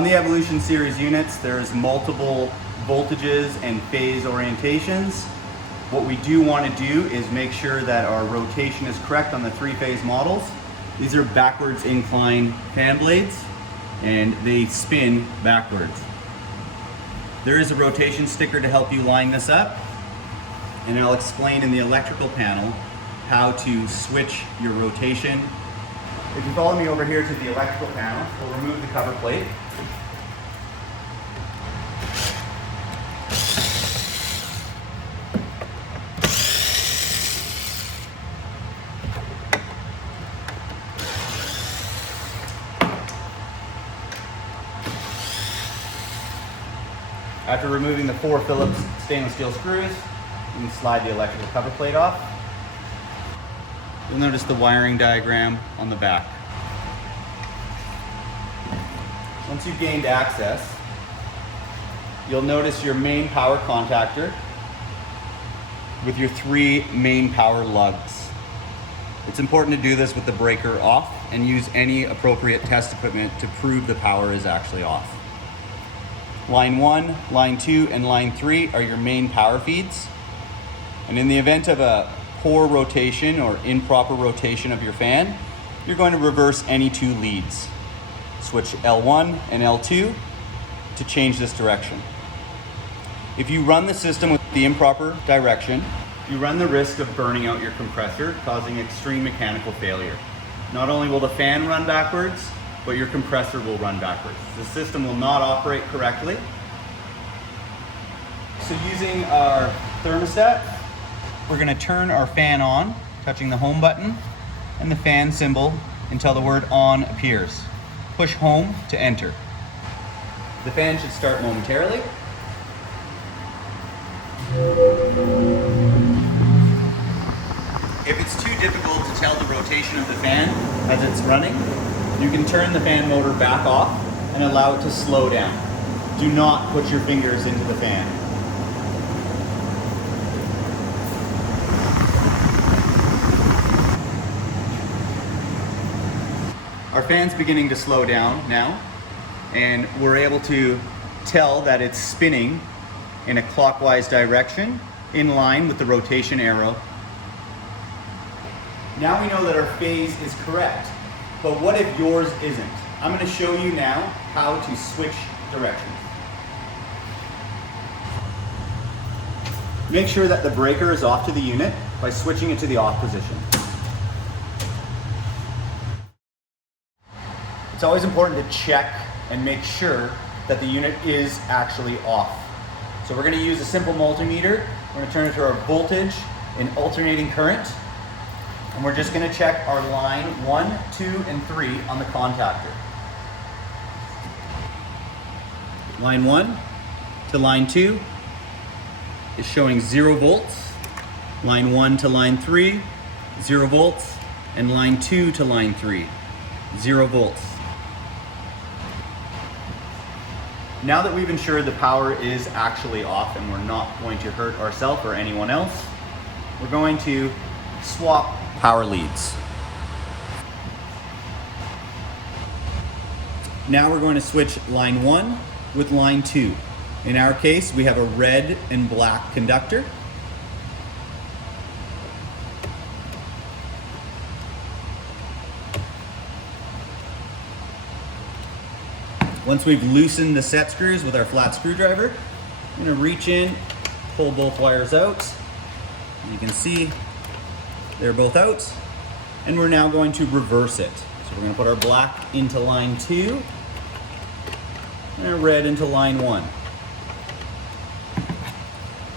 On the Evolution Series units, there's multiple voltages and phase orientations. What we do want to do is make sure that our rotation is correct on the three-phase models. These are backwards incline fan blades, and they spin backwards. There is a rotation sticker to help you line this up, and I'll explain in the electrical panel how to switch your rotation. If you follow me over here to the electrical panel, we'll remove the cover plate. After removing the 4 Phillips stainless steel screws, you can slide the electrical cover plate off. You'll notice the wiring diagram on the back. Once you've gained access, you'll notice your main power contactor with your 3 main power lugs. It's important to do this with the breaker off and use any appropriate test equipment to prove the power is actually off. Line 1, line 2, and line 3 are your main power feeds. And in the event of a poor rotation or improper rotation of your fan, you're going to reverse any 2 leads. Switch L1 and L2 to change this direction. If you run the system with the improper direction, you run the risk of burning out your compressor, causing extreme mechanical failure. Not only will the fan run backwards, but your compressor will run backwards. The system will not operate correctly. So using our thermostat, we're going to turn our fan on, touching the home button and the fan symbol until the word on appears. Push home to enter. The fan should start momentarily. If it's too difficult to tell the rotation of the fan as it's running, you can turn the fan motor back off and allow it to slow down. Do not put your fingers into the fan. Our fan's beginning to slow down now, and we're able to tell that it's spinning in a clockwise direction in line with the rotation arrow. Now we know that our phase is correct. But what if yours isn't? I'm going to show you now how to switch directions. Make sure that the breaker is off to the unit by switching it to the off position. It's always important to check and make sure that the unit is actually off. So we're going to use a simple multimeter. We're going to turn it to our voltage in alternating current. And we're just going to check our line 1, 2, and 3 on the contactor. Line 1 to line 2 is showing 0 volts. Line 1 to line 3, 0 volts. And line 2 to line 3, 0 volts. Now that we've ensured the power is actually off and we're not going to hurt ourselves or anyone else, we're going to swap power leads. Now we're going to switch line 1 with line 2. In our case, we have a red and black conductor. Once we've loosened the set screws with our flat screwdriver, I'm going to reach in, pull both wires out. You can see they're both out, and we're now going to reverse it. So we're going to put our black into line 2 and our red into line 1.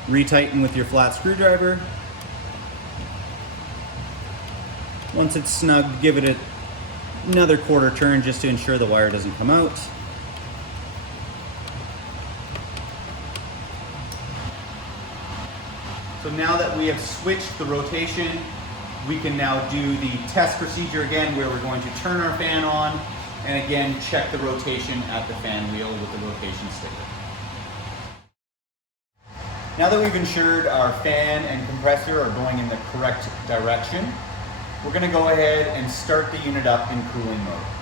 Retighten with your flat screwdriver. Once it's snug, give it another quarter turn just to ensure the wire doesn't come out. So now that we have switched the rotation, we can now do the test procedure again, where we're going to turn our fan on and again check the rotation at the fan wheel with the rotation sticker. Now that we've ensured our fan and compressor are going in the correct direction, we're going to go ahead and start the unit up in cooling mode.